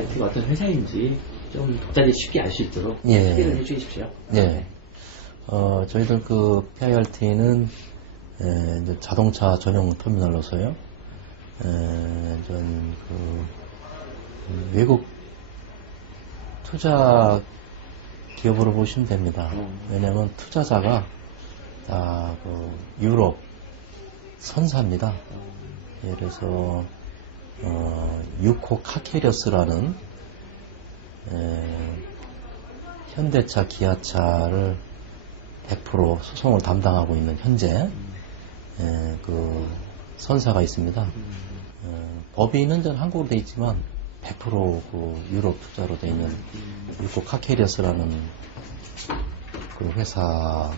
PIRT가 어떤 회사인지 좀 독자들이 쉽게 알 수 있도록 예. 소개를 해주십시오. 예. 저희들 그 PIRT는 자동차 전용 터미널로서요. 외국 투자 기업으로 보시면 됩니다. 왜냐하면 투자자가 다 유럽 선사입니다. 그래서 유코 카캐리어스라는 현대차, 기아차를 100% 소송을 담당하고 있는 현재 그 선사가 있습니다. 법인은 전 한국으로 돼 있지만 100% 유럽 투자로 돼 있는 유코 카캐리어스라는 그 회사가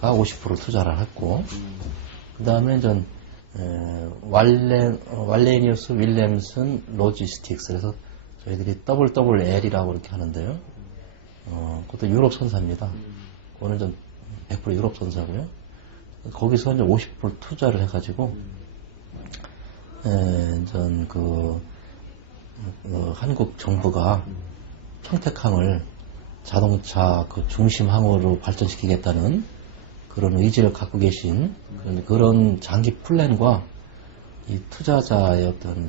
50% 투자를 했고, 그 다음에 전 왈레니우스 윌렘슨 로지스틱스, 그래서 저희들이 WWL이라고 이렇게 하는데요. 그것도 유럽 선사입니다. 그거는 전 100% 유럽 선사고요. 거기서 이제 50% 투자를 해가지고 한국 정부가 평택항을 자동차 그 중심항으로 발전시키겠다는 그런 의지를 갖고 계신 그런 장기 플랜과 이 투자자의 어떤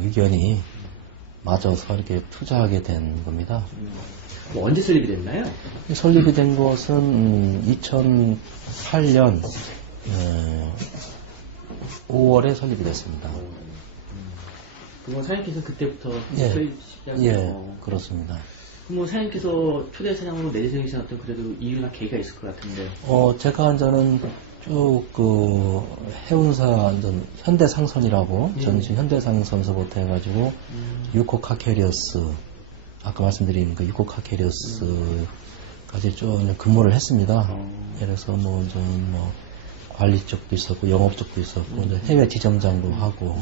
의견이 맞아서 이렇게 투자하게 된 겁니다. 언제 설립이 됐나요? 설립이 된 것은 2008년 5월에 설립이 됐습니다. 그럼 사장님께서 그때부터 예. 설립 시작을 예, 그렇습니다. 그럼 사장님께서 초대 사장으로 내세우신 어떤 그래도 이유나 계기가 있을 것 같은데. 제가 저는 쭉 해운사 현대상선이라고 전신 현대상선서부터 해가지고 유코 카캐리어스, 아까 말씀드린 그 유코 카캐리어스까지 쭉 근무를 했습니다. 그래서 관리 쪽도 있었고 영업 쪽도 있었고 이제 해외 지점장도 하고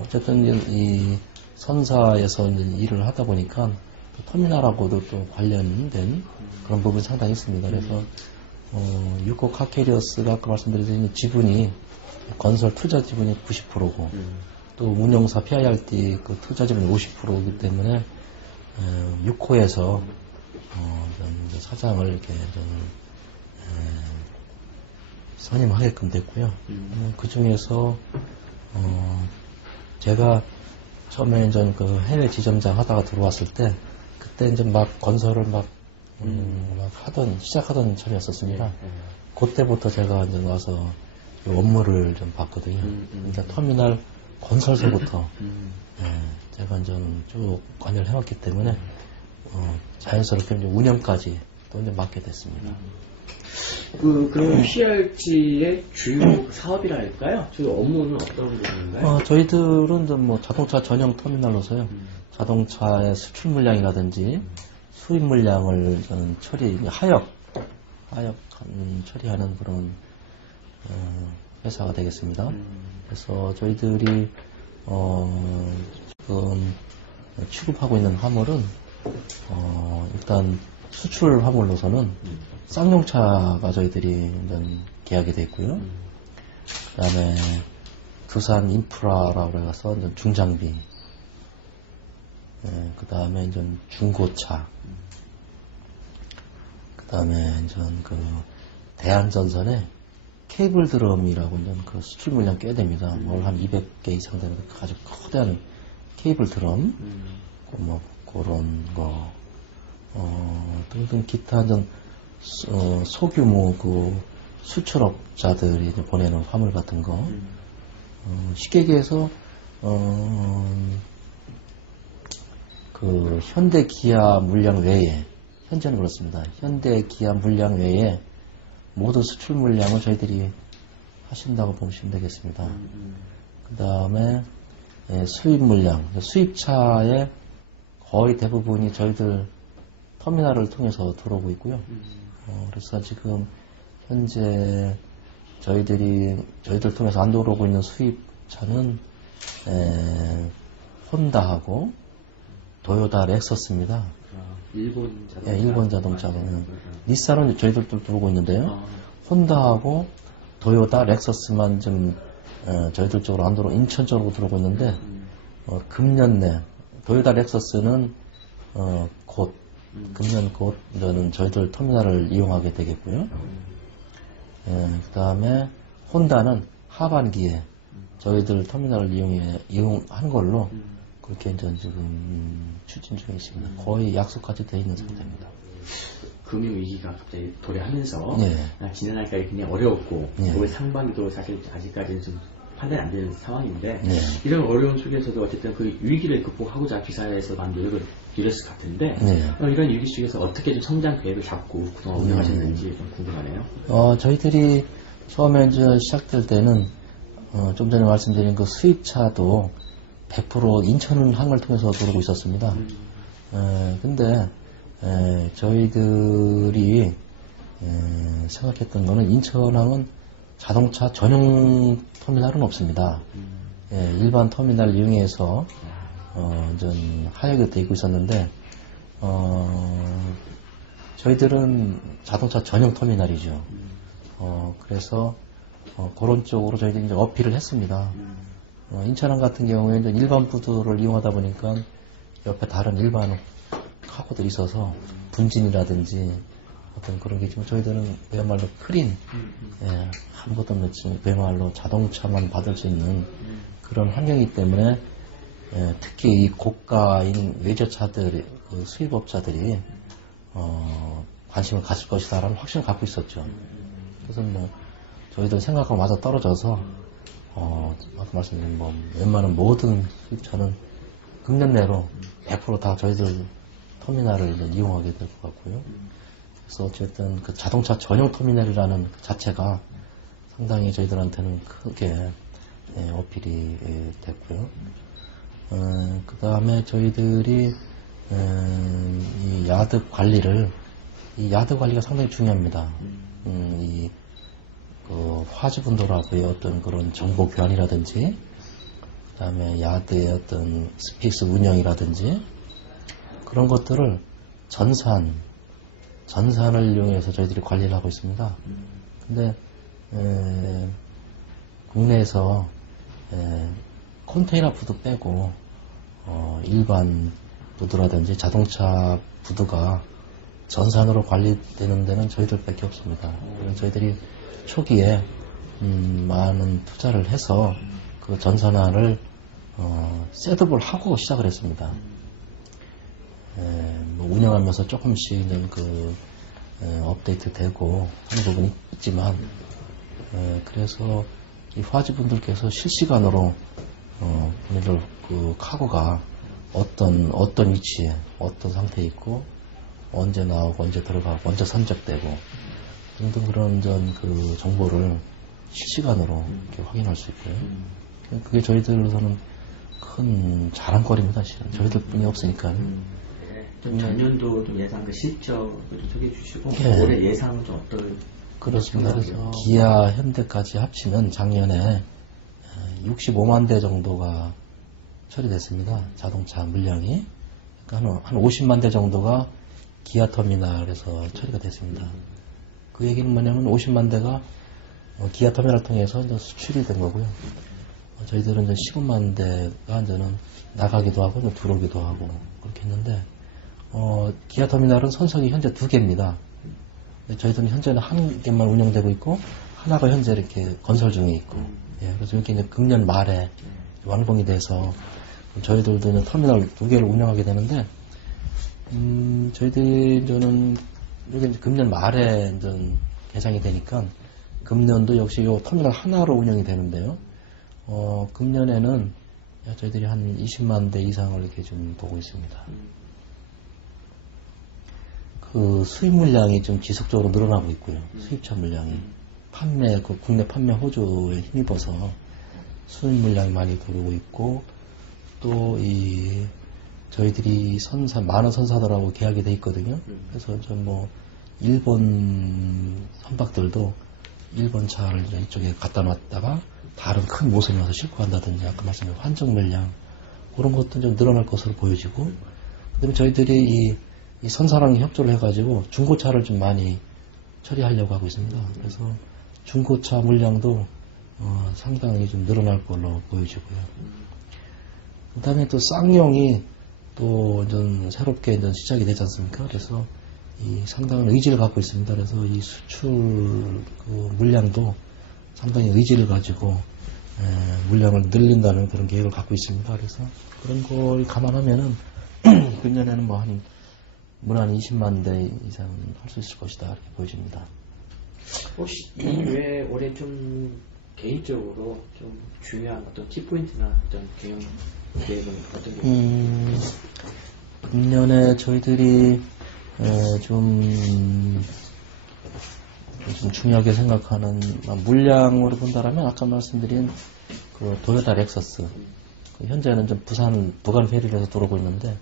어쨌든 이 선사에서 일을 하다 보니까 터미널하고도 또 관련된 그런 부분이 상당히 있습니다. 그래서 유코 카캐리어스가 아까 말씀드린 지분이 건설 투자 지분이 90%고 또 운용사 PIRT 그 투자 지분이 50%이기 때문에 유코에서 사장을 이렇게 선임하게끔 됐고요. 그 중에서 제가 처음에 그 해외 지점장 하다가 들어왔을 때 그때 이제 막 건설을 시작하던 참이었었습니다. 그때부터 제가 이제 와서 업무를 좀 봤거든요. 그러니까 터미널 건설서부터 제가 쭉 관여를 해왔기 때문에 자연스럽게 이제 운영까지 또 이제 맡게 됐습니다. 그럼 PRT의 주요 사업이라 할까요? 주요 업무는 어떤 부분인가요? 저희들은 자동차 전용 터미널로서요. 자동차의 수출 물량이라든지 수입 물량을 하역 처리하는 그런 회사가 되겠습니다. 그래서 저희들이 지금 취급하고 있는 화물은 일단 수출 화물로서는 쌍용차가 저희들이 계약이 돼 있고요. 그 다음에 두산 인프라라고 해서 중장비, 그 다음에 중고차, 그 다음에 대한전선의 케이블 드럼이라고 그 수출 물량 꽤 됩니다. 한 200개 이상 되는 아주 커다란 케이블 드럼, 그런 거, 등등 기타 소규모 수출업자들이 보내는 화물 같은 거, 쉽게 얘기해서 현대 기아 물량 외에, 현재는 그렇습니다. 현대 기아 물량 외에 모두 수출 물량을 저희들이 하신다고 보시면 되겠습니다. 그 다음에 수입 물량, 수입차의 거의 대부분이 저희들 터미널을 통해서 들어오고 있고요. 그래서 지금 현재 저희들 통해서 안 들어오고 있는 수입차는 혼다하고 도요타 렉서스입니다. 일본 자동차. 예, 일본 자동차는 닛산은 저희들도 들어오고 있는데요. 혼다하고 도요타 렉서스만 좀 저희들 쪽으로 안 들어오고 인천 쪽으로 들어오고 있는데 금년 내 도요타 렉서스는 곧 금년 곧 저는 저희들 터미널을 이용하게 되겠고요. 그 다음에 혼다는 하반기에 저희들 터미널을 이용한 걸로 그렇게 이제 지금 추진 중에 있습니다. 거의 약속까지 되어 있는 상태입니다. 금융위기가 갑자기 도래하면서 네. 지난해까지 굉장히 어려웠고 네. 올해 상반기도 사실 아직까지는 좀 판단이 안 되는 상황인데 네. 이런 어려운 속에서도 어쨌든 그 위기를 극복하고자 기사에서 많은 노력을 기울였을 것 같은데 네. 이런 위기 속에서 어떻게 좀 성장 계획을 잡고 그동안 운영하셨는지 좀 궁금하네요. 저희들이 처음에 이제 시작될 때는 좀 전에 말씀드린 그 수입차도 100% 인천항을 통해서 들어오고 있었습니다. 근데 저희들이 생각했던 거는 인천항은 자동차 전용 터미널은 없습니다. 일반 터미널 이용해서 좀 하역이 되어 있었는데 저희들은 자동차 전용 터미널이죠. 그래서 그런 쪽으로 저희들이 이제 어필을 했습니다. 인천항 같은 경우에 이제 일반 부두를 이용하다 보니까 옆에 다른 일반 카고들이 있어서 분진이라든지 어떤 그런 게 좀 저희들은 그야말로 크린, 아무것도 없는 그야말로 자동차만 받을 수 있는 그런 환경이기 때문에 특히 이 고가인 외제차들, 그 수입업자들이 관심을 가질 것이다라는 확신을 갖고 있었죠. 그래서 뭐 저희들 생각하고 맞아 떨어져서 아까 말씀드린 웬만한 모든 수입차는 금년 내로 100% 다 저희들 터미널을 이용하게 될 것 같고요. 그래서 어쨌든 그 자동차 전용 터미널이라는 그 자체가 상당히 저희들한테는 크게 어필이 됐고요. 그 다음에 저희들이 이 야드 관리가 상당히 중요합니다. 그 화지분도라고의 어떤 그런 정보 교환이라든지, 그 다음에 야드의 어떤 스페이스 운영이라든지, 그런 것들을 전산을 이용해서 저희들이 관리를 하고 있습니다. 근데, 국내에서, 컨테이너 부두 빼고, 일반 부두라든지 자동차 부두가 전산으로 관리되는 데는 저희들밖에 없습니다. 그래서 저희들이 초기에 많은 투자를 해서 그 전산화를 셋업을 하고 시작을 했습니다. 운영하면서 조금씩 업데이트되고 하는 부분이 있지만, 그래서 이 화지분들께서 실시간으로 본인들 그 카고가 어떤 위치에 어떤 상태에 있고 언제 나오고 언제 들어가고 언제 선적되고 등등 그런 그 정보를 실시간으로 이렇게 확인할 수 있고요. 그게 저희들로서는 큰 자랑거리입니다. 실은 저희들뿐이 없으니까. 좀 전년도 좀 예상 그 실적을 좀 소개해 주시고 올해 예상은 좀 어떨? 그렇습니다. 그래서 기아, 현대까지 합치면 작년에 65만 대 정도가 처리됐습니다. 자동차 물량이. 그러니까 한 50만 대 정도가 기아 터미널에서 처리가 됐습니다. 그 얘기는 뭐냐면 50만 대가 기아 터미널을 통해서 이제 수출이 된 거고요. 저희들은 이제 15만 대가 이제는 나가기도 하고 이제 들어오기도 하고 그렇게 했는데, 기아 터미널은 선석이 현재 2개입니다. 저희들은 현재는 1개만 운영되고 있고 하나가 현재 이렇게 건설 중에 있고, 그래서 이렇게 이제 금년 말에 완공이 돼서 저희들도 이제 터미널 2개를 운영하게 되는데, 저희들이 저는 이게 금년 말에 이제 개장이 되니까 금년도 역시 요 터미널 하나로 운영이 되는데요. 금년에는 저희들이 한 20만 대 이상을 이렇게 좀 보고 있습니다. 그 수입 물량이 좀 지속적으로 늘어나고 있고요. 수입차 물량이 그 국내 판매 호조에 힘입어서 수입 물량이 많이 들어오고 있고, 또 저희들이 많은 선사들하고 계약이 돼 있거든요. 그래서 좀 일본 선박들도 일본 차를 이쪽에 갖다 놨다가 다른 큰 모선이 와서 싣고 간다든지, 아까 말씀드린 환정 물량 그런 것도 좀 늘어날 것으로 보여지고, 그다음에 저희들이 이 선사랑 협조를 해가지고 중고차를 좀 많이 처리하려고 하고 있습니다. 그래서 중고차 물량도 상당히 좀 늘어날 걸로 보여지고요. 그 다음에 또 쌍용이 또 좀 새롭게 이제 시작이 되지 않습니까? 그래서 이 상당한 의지를 갖고 있습니다. 그래서 이 수출 그 물량도 상당히 의지를 가지고 물량을 늘린다는 그런 계획을 갖고 있습니다. 그래서 그런 걸 감안하면은 금년에는 뭐 한 문안 20만 대 이상 할 수 있을 것이다 이렇게 보여집니다. 혹시 이 외에 올해 좀 개인적으로 좀 중요한 어떤 키포인트나 어떤 경영 계획은 어떤 게 금년에 저희들이 좀 중요하게 생각하는 물량으로 본다라면 아까 말씀드린 그 도요타 렉서스 현재는 좀 부간 페리를 해서 들어오고 있는데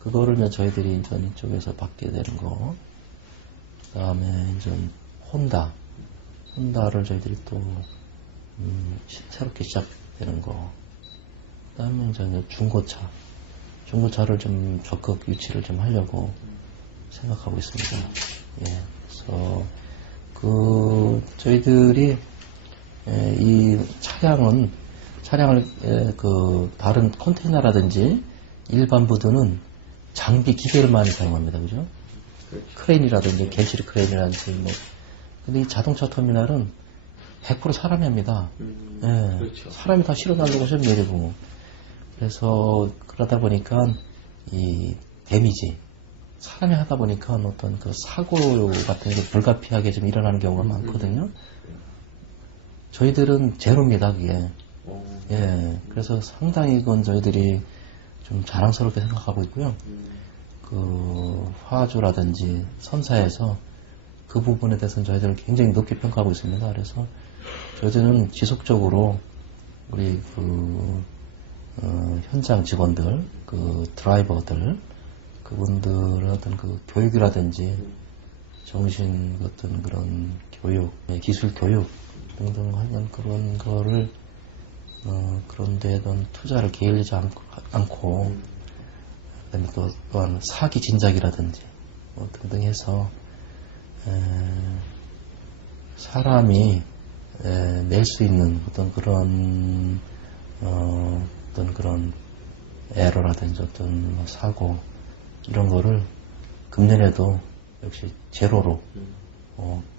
그거를 이제 저희들이 이제 이쪽에서 받게 되는 거. 그 다음에 이제 혼다를 저희들이 또 새롭게 시작되는 거. 그 다음에 이제 중고차를 좀 적극 유치를 좀 하려고 생각하고 있습니다. 예, 그래서 저희들이 이 차량을 다른 컨테이너라든지 일반 부두는 장비 기계를 많이 사용합니다. 그죠? 그렇죠. 크레인이라든지 겐시리 크레인이라든지 뭐. 근데 이 자동차 터미널은 100% 사람이 합니다. 예, 그렇죠. 사람이 다 실어 달라고 좀 내리고. 그래서 그러다 보니까 이 데미지 사람이 하다 보니까 어떤 그 사고 같은 게 불가피하게 좀 일어나는 경우가 많거든요. 저희들은 제로입니다, 그게. 예, 그래서 상당히 그건 저희들이 좀 자랑스럽게 생각하고 있고요. 그 화주라든지 선사에서 그 부분에 대해서는 저희들은 굉장히 높게 평가하고 있습니다. 그래서 저희들은 지속적으로 우리 현장 직원들, 드라이버들, 그분들의 어떤 교육이라든지 정신 어떤 그런 교육, 기술 교육 등등 하는 그런 거를 그런 데에 투자를 게을리지 않고 그다음에 또한 사기 진작이라든지 뭐 등등 해서 사람이 낼 수 있는 어떤 그런 에러라든지 어떤 사고 이런 거를 금년에도 역시 제로로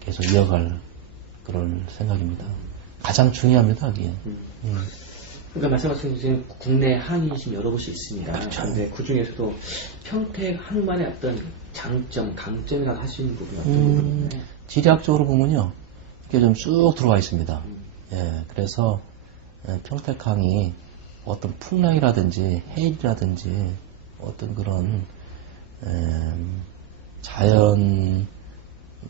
계속 이어갈 그런 생각입니다. 가장 중요합니다, 그게. 그러니까 말씀하신 지금 국내 항이 지금 여러 곳이 있습니다. 그렇죠. 그런데 그 중에서도 평택 항만의 어떤 장점, 강점이라고 할 수 있는 부분이 어떤 부분인가요? 지리학적으로 보면요, 이게 좀 쭉 들어와 있습니다. 예, 그래서 평택항이 어떤 풍랑이라든지 해일이라든지 어떤 그런 자연에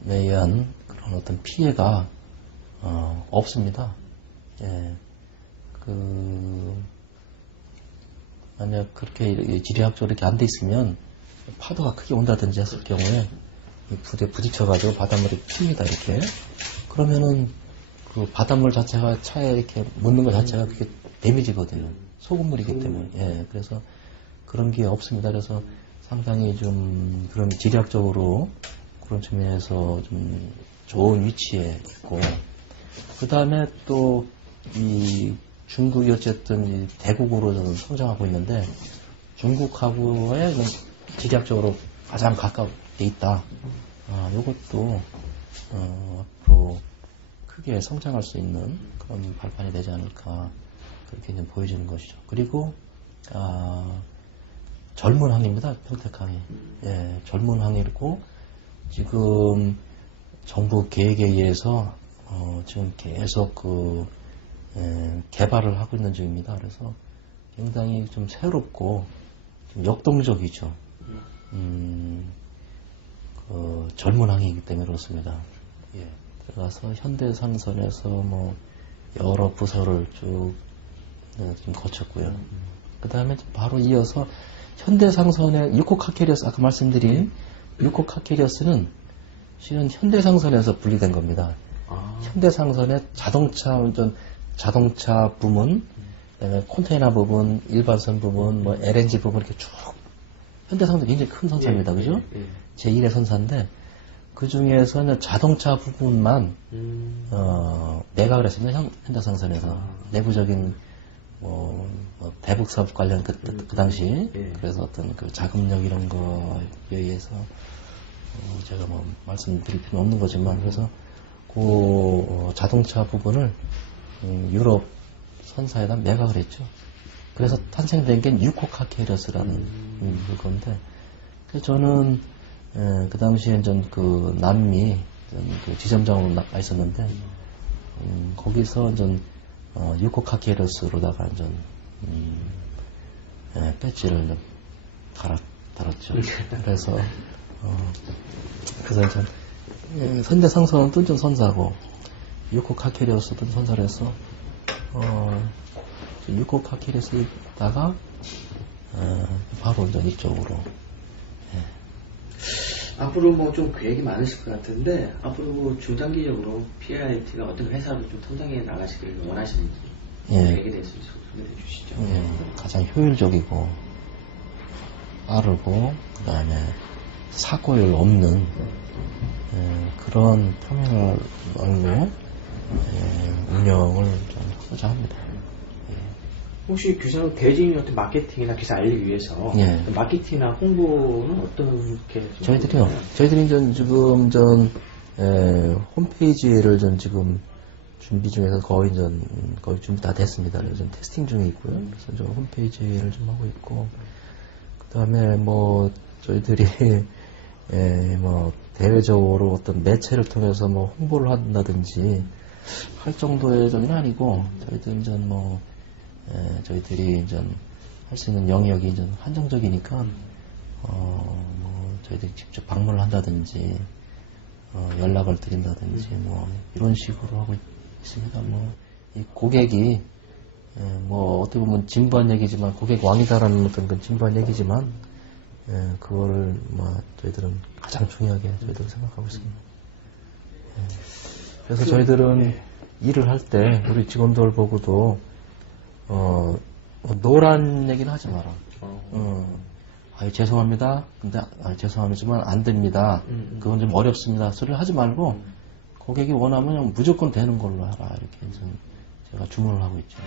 의한 그런 어떤 피해가 없습니다. 예, 만약 그렇게 지리학적으로 이렇게 안 돼 있으면 파도가 크게 온다든지 했을 경우에 이 부대에 부딪혀가지고 바닷물이 튑니다, 이렇게. 그러면은 그 바닷물 자체가 차에 이렇게 묻는 것 자체가 그게 데미지거든요. 소금물이기 때문에. 예, 그래서 그런 게 없습니다. 그래서 상당히 좀 그런 지리학적으로 그런 측면에서 좀 좋은 위치에 있고, 그 다음에 또 이 중국이 어쨌든 이 대국으로 저는 성장하고 있는데 중국하고의 지리학적으로 가장 가깝게 있다. 이것도 앞으로 크게 성장할 수 있는 그런 발판이 되지 않을까 그렇게 이제 보여지는 것이죠. 그리고 젊은 항입니다. 평택항이. 예, 젊은 항이고 지금 정부 계획에 의해서 지금 계속 개발을 하고 있는 중입니다. 그래서 굉장히 좀 새롭고 좀 역동적이죠. 젊은 항이기 때문에 그렇습니다. 예, 들어가서 현대상선에서 뭐 여러 부서를 쭉 좀 거쳤고요. 그 다음에 바로 이어서 현대상선의 6호 카케리어스, 아까 말씀드린 6호 카케리어스는 실은 현대상선에서 분리된 겁니다. 현대상선의 자동차 부문, 그다음에 컨테이너 부분, 일반선 부분, 뭐 LNG 부분 이렇게 쭉 현대상선 굉장히 큰 선사입니다, 그죠? 제1의 선사인데 그 중에서는 자동차 부분만 매각을 했습니다. 현대상선에서 내부적인 뭐 대북 사업 관련 그 당시 그래서 어떤 그 자금력 이런 거에 의해서 제가 뭐 말씀드릴 필요는 없는 거지만 그래서 그 자동차 부분을 유럽 선사에다 매각을 했죠. 그래서 탄생된 게 유코카케리어스라는 건데 그래서 저는 그 당시에 전 그 남미 그 지점장으로 나 있었는데 거기서 전 유코카케리어스로다가 전 배지를 좀 달았죠. 그래서 그래서 전 현대상선은 뜬전 선사고 유코카케리어스 뜬 선사를 해서 유코카케리어스에다가 바로 전 이쪽으로 앞으로 뭐 좀 계획이 많으실 것 같은데 앞으로 뭐 중장기적으로 PIT가 어떤 회사로 좀 성장해 나가시길 원하시는지 계획에 대해서 좀 소개해 주시죠. 가장 효율적이고 빠르고 그다음에 사고율 없는 그런 터미널로 운영을 좀 하고자 합니다. 혹시 규사는 대지인 어떤 마케팅이나 기사 알리기 위해서 마케팅이나 홍보는 어떻게 저희들이 지금 홈페이지를 지금 준비 중에서 거의 준비 다 됐습니다. 좀 테스팅 중에 있고요. 그래서 좀 홈페이지를 좀 하고 있고 그다음에 뭐 저희들이 뭐 대외적으로 어떤 매체를 통해서 뭐 홍보를 한다든지 할 정도의 적은 아니고 저희들이 할 수 있는 영역이 한정적이니까 뭐 저희들이 직접 방문을 한다든지 연락을 드린다든지 뭐 이런 식으로 하고 있습니다. 뭐 이 고객이 뭐 어떻게 보면 진부한 얘기지만 고객 왕이다라는 어떤 그 진부한 얘기지만 그거를 뭐 저희들은 가장 중요하게 저희들은 생각하고 있습니다. 그래서 저희들은 일을 할 때 우리 직원들 보고도 노란 얘기는 하지 마라. 죄송합니다. 근데 죄송하지만 안 됩니다. 그건 좀 어렵습니다. 소리를 하지 말고 고객이 원하면 무조건 되는 걸로 하라. 이렇게 제가 주문을 하고 있죠.